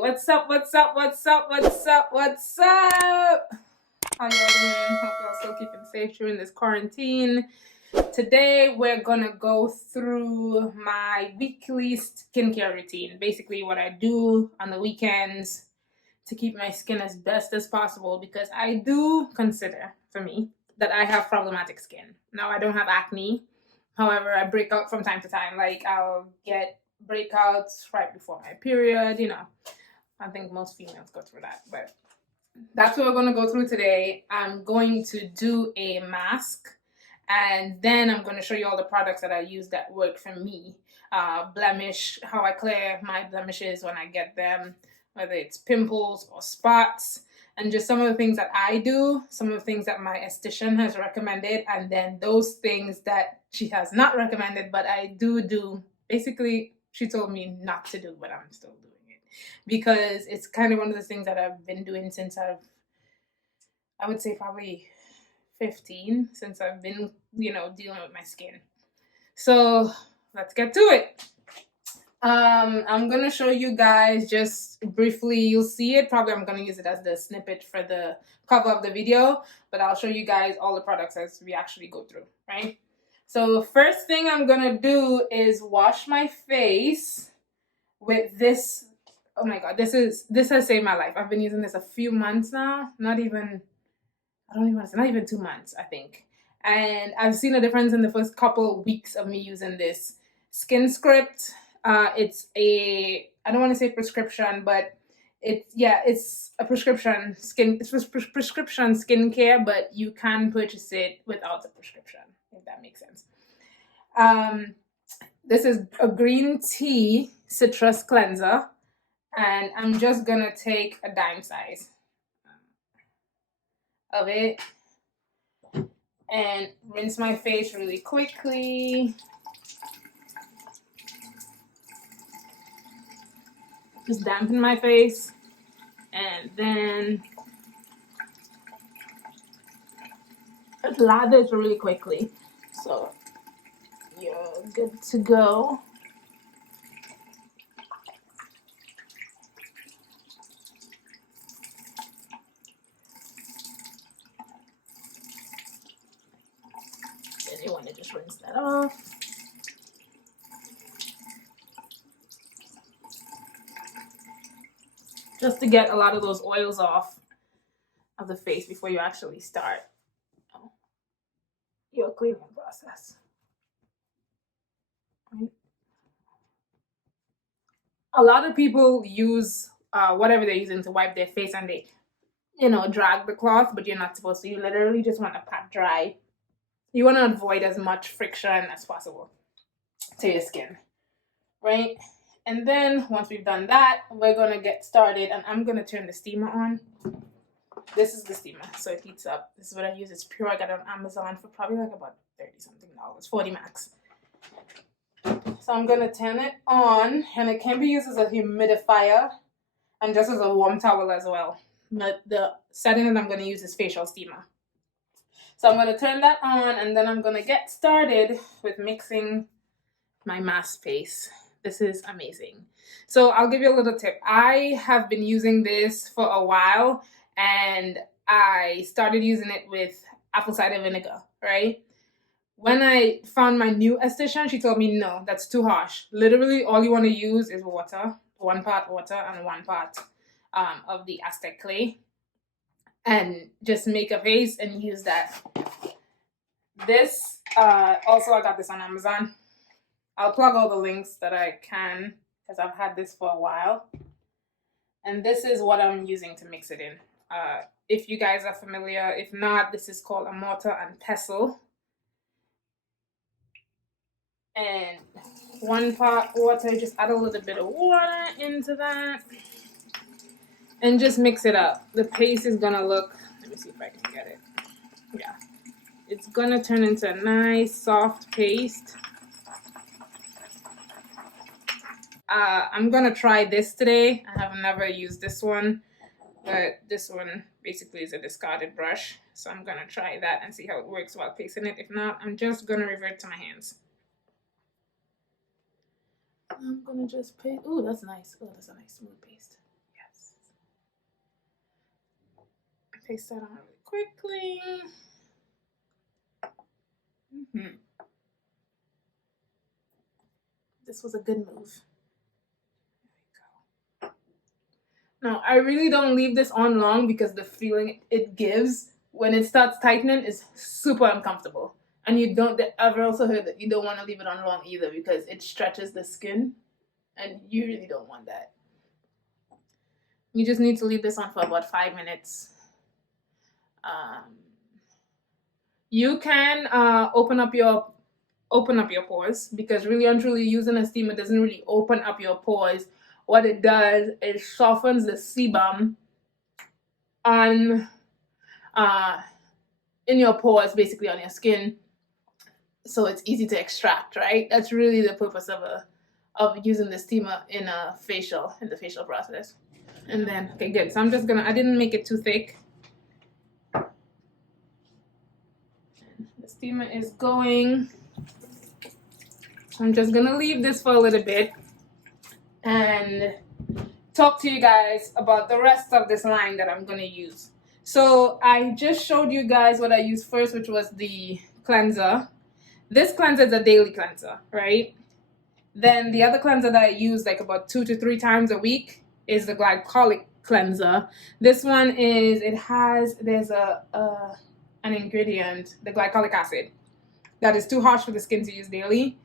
what's up? What's up? What's up? What's up? What's up? How y'all doing? Hope y'all still keeping safe during this quarantine. Today we're gonna go through my weekly skincare routine. Basically, what I do on the weekends to keep my skin as best as possible, because I do consider, for me, that I have problematic skin. Now, I don't have acne. However, I break out from time to time. Like, I'll get breakouts right before my period, you know. I think most females go through that, but that's what we're going to go through today. I'm going to do a mask, and then I'm going to show you all the products that I use that work for me. Blemish, how I clear my blemishes when I get them, whether it's pimples or spots, and just some of the things that I do, some of the things that my esthetician has recommended, and then those things that she has not recommended, but I do. Basically, she told me not to do, but I'm still doing it because it's kind of one of the things that I've been doing since I would say probably 15, since I've been, dealing with my skin. So let's get to it. I'm gonna show you guys just briefly. You'll see it. Probably I'm gonna use it as the snippet for the cover of the video, but I'll show you guys all the products as we actually go through, right? So first thing I'm gonna do is wash my face with this. Oh my god, this has saved my life. I've been using this a few months now. Not even 2 months, I think. And I've seen a difference in the first couple of weeks of me using this. Skin Script. It's I don't want to say prescription, but it's a prescription prescription skincare, but you can purchase it without a prescription, if that makes sense. This is a green tea citrus cleanser, and I'm just gonna take a dime size of it and rinse my face really quickly. Just dampen my face, and then it lathers really quickly, so you're good to go. Then you want to just rinse that off. Just to get a lot of those oils off of the face before you actually start your cleaning process. A lot of people use whatever they're using to wipe their face, and they, drag the cloth, but you're not supposed to. You literally just want to pat dry. You want to avoid as much friction as possible to your skin, right? And then once we've done that, we're going to get started, and I'm going to turn the steamer on. This is the steamer, so it heats up. This is what I use. It's pure. I got it on Amazon for probably like about $30-something, $40 max. So I'm going to turn it on, and it can be used as a humidifier and just as a warm towel as well. But the setting that I'm going to use is facial steamer. So I'm going to turn that on, and then I'm going to get started with mixing my mask paste. This is amazing. So I'll give you a little tip. I have been using this for a while, and I started using it with apple cider vinegar, right? When I found my new esthetician, she told me, no, that's too harsh. Literally, all you want to use is water, 1 part water and 1 part of the Aztec clay. And just make a paste and use that. This, also I got this on Amazon. I'll plug all the links that I can, because I've had this for a while. And this is what I'm using to mix it in. If you guys are familiar, if not, this is called a mortar and pestle. And 1 part water, just add a little bit of water into that. And just mix it up. The paste is gonna look, let me see if I can get it. Yeah. It's gonna turn into a nice soft paste. I'm gonna try this today. I have never used this one, but this one basically is a discarded brush. So I'm gonna try that and see how it works while pasting it. If not, I'm just gonna revert to my hands. I'm gonna just paste. Oh, that's nice. Oh, that's a nice smooth paste. paste that on really quickly. This was a good move. Now, I really don't leave this on long because the feeling it gives when it starts tightening is super uncomfortable. And you don't, I've also heard that you don't want to leave it on long either because it stretches the skin and you really don't want that. You just need to leave this on for about 5 minutes. You can open up your pores because really and truly using a steamer doesn't really open up your pores. What it does is softens the sebum on in your pores, basically on your skin, so it's easy to extract, right? That's really the purpose of using the steamer in the facial process. And then, okay, good. So I'm just gonna, I didn't make it too thick. The steamer is going. I'm just gonna leave this for a little bit and talk to you guys about the rest of this line that I'm gonna use. So I just showed you guys what I used first, which was the cleanser. This cleanser is a daily cleanser, right? Then the other cleanser that I use like about 2 to 3 times a week is the glycolic cleanser. This one is, there's an ingredient, the glycolic acid, that is too harsh for the skin to use daily.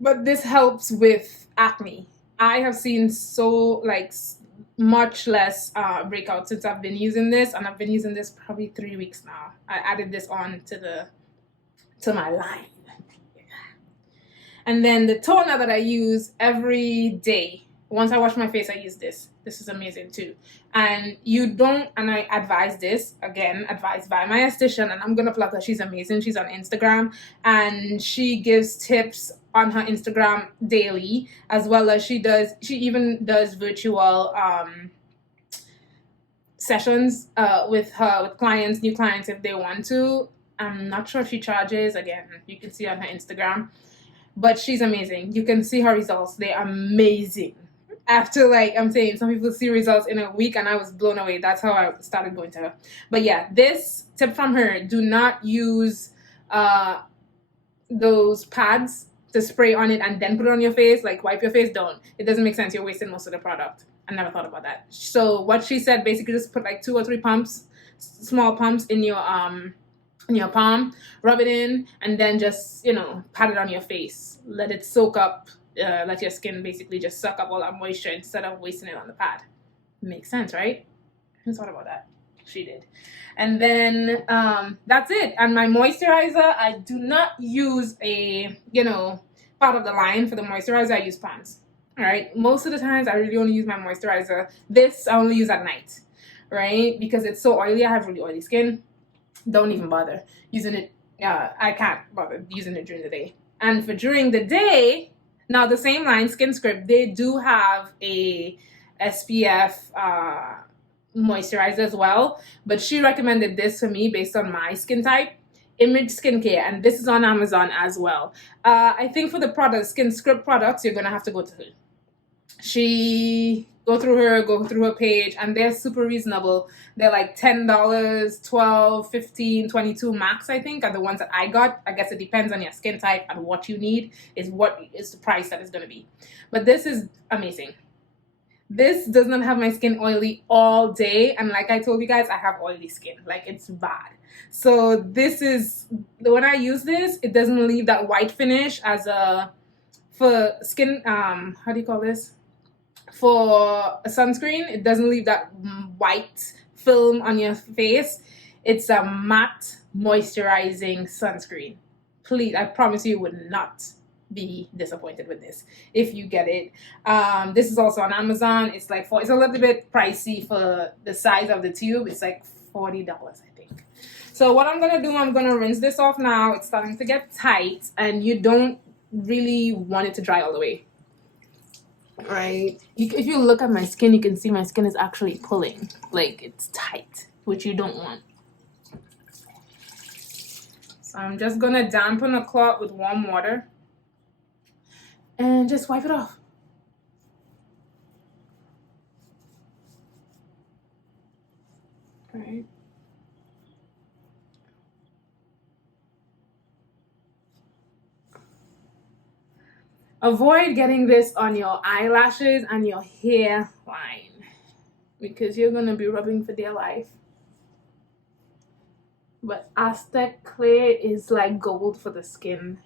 But this helps with acne. I have seen much less breakouts since I've been using this, and I've been using this probably 3 weeks now. I added this on to my line. Yeah. And then the toner that I use every day, once I wash my face, I use this. This is amazing too. And I advise this, again, advised by my esthetician, and I'm gonna plug her. She's amazing. She's on Instagram and she gives tips on her Instagram daily, as well as she even does virtual sessions with clients, new clients if they want to. I'm not sure if she charges. Again, you can see on her Instagram, but she's amazing. You can see her results. They're amazing. After, I'm saying, some people see results in a week, and I was blown away. That's how I started going to her. But yeah, this tip from her: do not use those pads to spray on it and then put it on your face, like wipe your face. Don't. It doesn't make sense. You're wasting most of the product. I never thought about that. So what she said, basically just put like 2 or 3 pumps, small pumps in your palm, rub it in, and then just, pat it on your face. Let it soak up, let your skin basically just suck up all that moisture instead of wasting it on the pad. Makes sense, right? Who thought about that? She did. And then that's it. And my moisturizer, I do not use a, part of the line for the moisturizer. I use Pond's. All right. Most of the times I really only use my moisturizer. This I only use at night, right? Because it's so oily. I have really oily skin. Don't even bother using it. I can't bother using it during the day. And for during the day, now the same line, Skin Script, they do have a SPF moisturizer as well, but she recommended this for me based on my skin type, Image Skincare, and this is on Amazon as well. I think for the products, Skin Script products, you're gonna have to go to her. Go through her page, and they're super reasonable. They're like $10, $12, $15, $22 max, I think, are the ones that I got. I guess it depends on your skin type and what you need is what is the price that is going to be. But this is amazing. This does not have my skin oily all day, and like I told you guys, I have oily skin. Like, it's bad. So this is, when I use this, it doesn't leave that white finish for skin, how do you call this? For a sunscreen, it doesn't leave that white film on your face. It's a matte moisturizing sunscreen. Please, I promise you would not be disappointed with this if you get it. This is also on Amazon. It's like it's a little bit pricey for the size of the tube. It's like $40, I think. So what I'm gonna do, I'm gonna rinse this off now. It's starting to get tight, and you don't really want it to dry all the way. Right, if you look at my skin, you can see my skin is actually pulling, like it's tight, which you don't want. So I'm just gonna dampen a cloth with warm water and just wipe it off. All right, avoid getting this on your eyelashes and your hairline because you're going to be rubbing for dear life. But Aztec clay is like gold for the skin.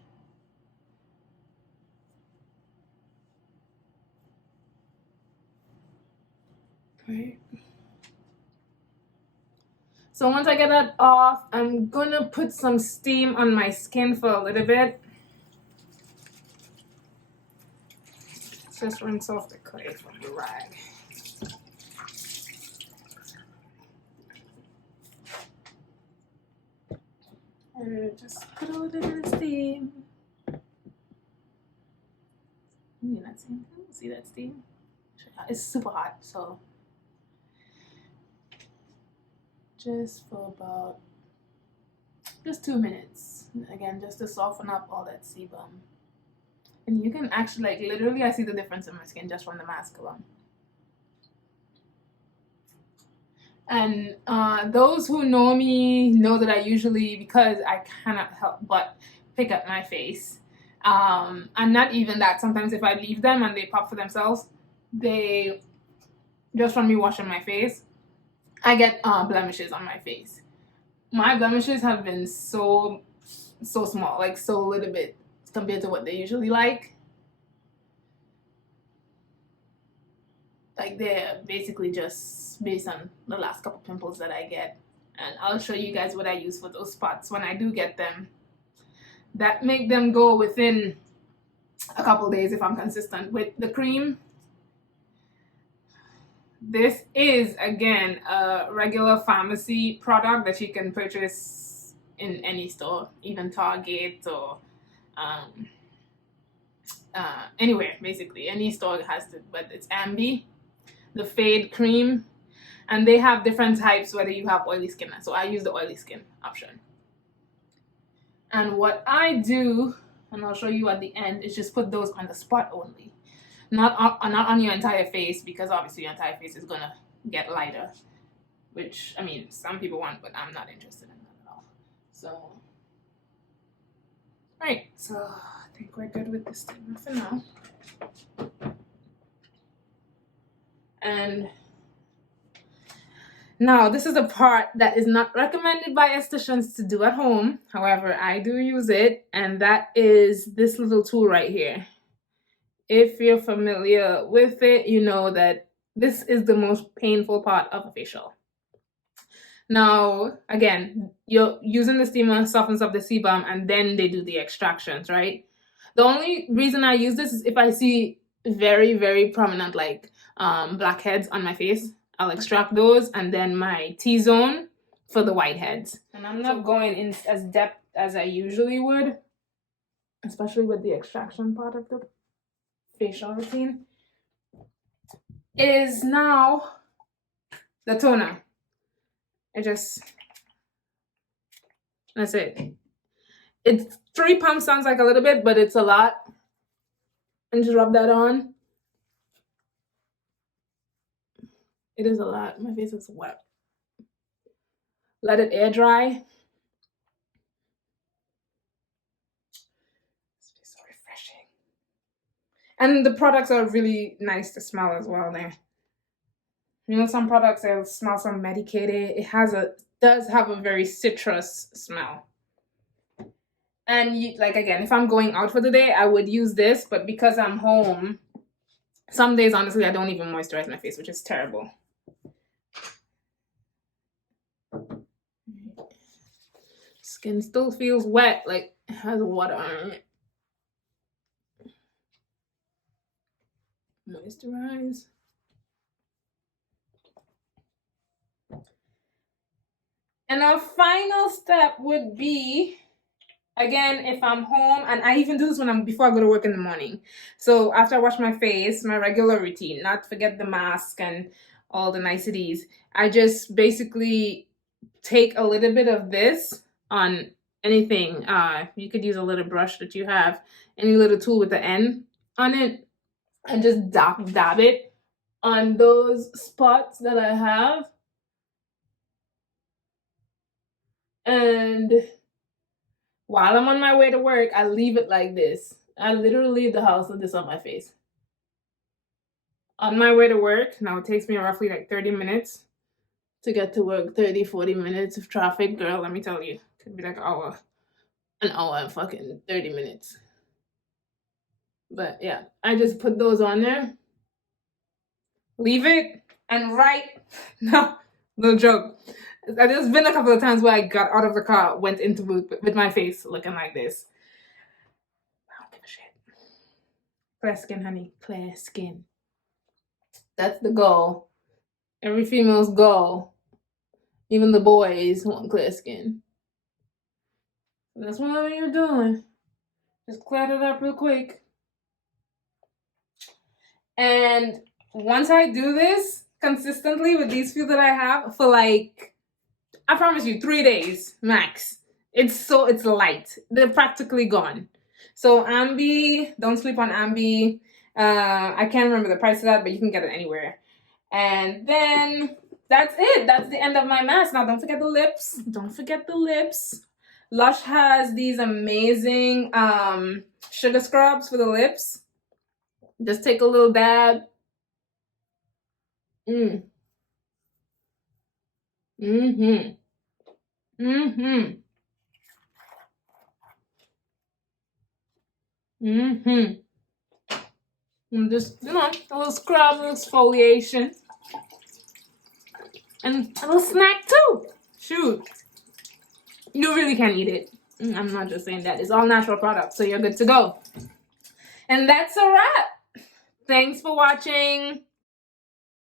Right. So once I get that off, I'm gonna put some steam on my skin for a little bit. Just rinse off the clay from the rag. And just put a little bit of steam. You not seeing? See that steam? It's super hot, so just for about 2 minutes. Again, just to soften up all that sebum. And you can actually, like, literally, I see the difference in my skin just from the mask alone. And those who know me know that I usually, because I cannot help but pick up my face. And not even that. Sometimes if I leave them and they pop for themselves, they, just from me washing my face, I get blemishes on my face. My blemishes have been so small, like so little bit compared to what they usually like. Like they're basically just based on the last couple pimples that I get. And I'll show you guys what I use for those spots when I do get them. That make them go within a couple days if I'm consistent with the cream. This is, again, a regular pharmacy product that you can purchase in any store, even Target or anywhere, basically. Any store has it, but it's Ambi, the Fade Cream. And they have different types whether you have oily skin. So I use the oily skin option. And what I do, and I'll show you at the end, is just put those on the spot only. Not on your entire face, because obviously your entire face is gonna get lighter, which, I mean, some people want, but I'm not interested in that at all. So, right, so I think we're good with this thing for now. And now this is a part that is not recommended by estheticians to do at home. However, I do use it, and that is this little tool right here. If you're familiar with it, you know that this is the most painful part of a facial. Now, again, you're using the steamer, softens up the sebum, and then they do the extractions, right? The only reason I use this is if I see very, very prominent, like blackheads on my face, I'll extract those, and then my T-zone for the whiteheads. And I'm not going in as depth as I usually would, especially with the extraction part of the facial routine, is now the toner. That's it. It's 3 pumps, sounds like a little bit, but it's a lot. And just rub that on. It is a lot. My face is wet. Let it air dry. It's so refreshing. And the products are really nice to smell as well there. You know, some products, they'll smell some medicated. It does have a very citrus smell. And like, again, if I'm going out for the day, I would use this, but because I'm home, some days, honestly, I don't even moisturize my face, which is terrible. Skin still feels wet, like it has water on it. Moisturize. And our final step would be, again, if I'm home, and I even do this before I go to work in the morning. So after I wash my face, my regular routine, not forget the mask and all the niceties, I just basically take a little bit of this on anything. You could use a little brush that you have, any little tool with the end on it, and just dab it on those spots that I have. And while I'm on my way to work, I leave it like this. I literally leave the house with this on my face. On my way to work, now it takes me roughly like 30 minutes to get to work. 30, 40 minutes of traffic, girl, let me tell you. Could be like an hour and fucking 30 minutes. But yeah, I just put those on there. Leave it and no joke. There's been a couple of times where I got out of the car, went into with my face looking like this. I don't give a shit. Clear skin, honey. Clear skin. That's the goal. Every female's goal. Even the boys want clear skin. That's what you're doing. Just clear it up real quick. And once I do this consistently with these few that I have for like, I promise you, 3 days max. It's light. They're practically gone. So Ambi, don't sleep on Ambi. I can't remember the price of that, but you can get it anywhere. And then that's it. That's the end of my mask. Now don't forget the lips. Don't forget the lips. Lush has these amazing sugar scrubs for the lips. Just take a little dab. Mm-hmm. And just, a little scrub, a little exfoliation. And a little snack too. Shoot. You really can eat it. I'm not just saying that. It's all natural products, so you're good to go. And that's a wrap. Thanks for watching.